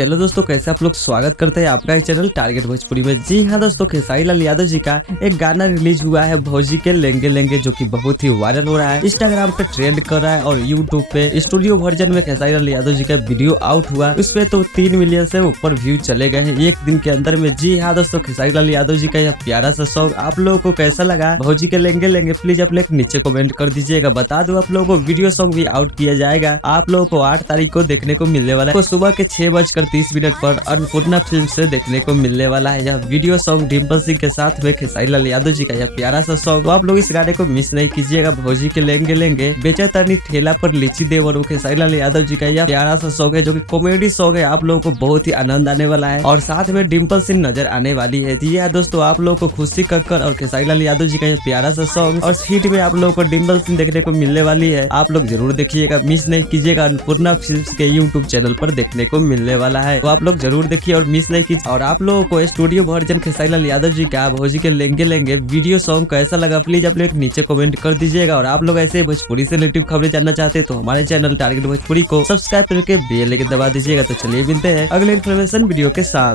Hello दोस्तों, कैसे आप लोग स्वागत करते हैं आपका ही चैनल टारगेट भोजपुरी में। जी हाँ दोस्तों, खेसारी लाल यादव जी का एक गाना रिलीज हुआ है भौजी के लेंगे लेंगे, जो कि बहुत ही वायरल हो रहा है, इंस्टाग्राम पे ट्रेंड कर रहा है और यूट्यूब पे स्टूडियो वर्जन में खेसारी लाल यादव जी का वीडियो आउट हुआ। उसपे तो 3 मिलियन से ऊपर व्यू चले गए हैं एक दिन के अंदर में। जी हाँ दोस्तों, खेसारी लाल यादव जी का यह प्यारा सा सॉन्ग आप लोगों को कैसा लगा भौजी के लेंगे लेंगे, प्लीज आप लोग नीचे कमेंट कर दीजिएगा। बता दो आप लोगों को वीडियो सॉन्ग भी आउट किया जाएगा, आप लोगों को 8 तारीख को देखने को मिलने वाला है। तो सुबह के 6:30 पर अन्नपूर्णा फिल्म से देखने को मिलने वाला है यह वीडियो सॉन्ग डिम्पल सिंह के साथ में खेसारी लाल यादव जी का यह प्यारा सा सॉन्ग। तो आप लोग इस गाने को मिस नहीं कीजिएगा। भौजी के लेंगे लेंगे बेचा तरनी ठेला पर लीची देवर खेसारी लाल यादव जी का यह प्यारा सा सॉन्ग है, जो कि कॉमेडी सॉन्ग है। आप लोगों को बहुत ही आनंद आने वाला है और साथ में डिम्पल सिंह नजर आने वाली है। जी हाँ दोस्तों, आप लोगों को खुशी कक्कर और खेसारी लाल यादव जी का यह प्यारा सा सॉन्ग और फीड में आप लोगों को डिम्पल सिंह देखने को मिलने वाली है। आप लोग जरूर देखिएगा, मिस नहीं कीजिएगा। अन्नपूर्णा फिल्म्स के यूट्यूब चैनल पर देखने को मिलने वाला है, तो आप लोग जरूर देखिए और मिस नहीं कीजिए। और आप लोगों को स्टूडियो वर्जन खेसारी लाल यादव जी का भौजी के लेंगे लेंगे वीडियो सॉन्ग कैसा लगा, प्लीज आप लोग नीचे कमेंट कर दीजिएगा। और आप लोग ऐसे भोजपुरी से रिलेटेड खबरें जानना चाहते हैं तो हमारे चैनल टारगेट भोजपुरी को सब्सक्राइब करके बेल आइकन दबा दीजिएगा। तो चलिए मिलते हैं अगले इन्फॉर्मेशन वीडियो के साथ।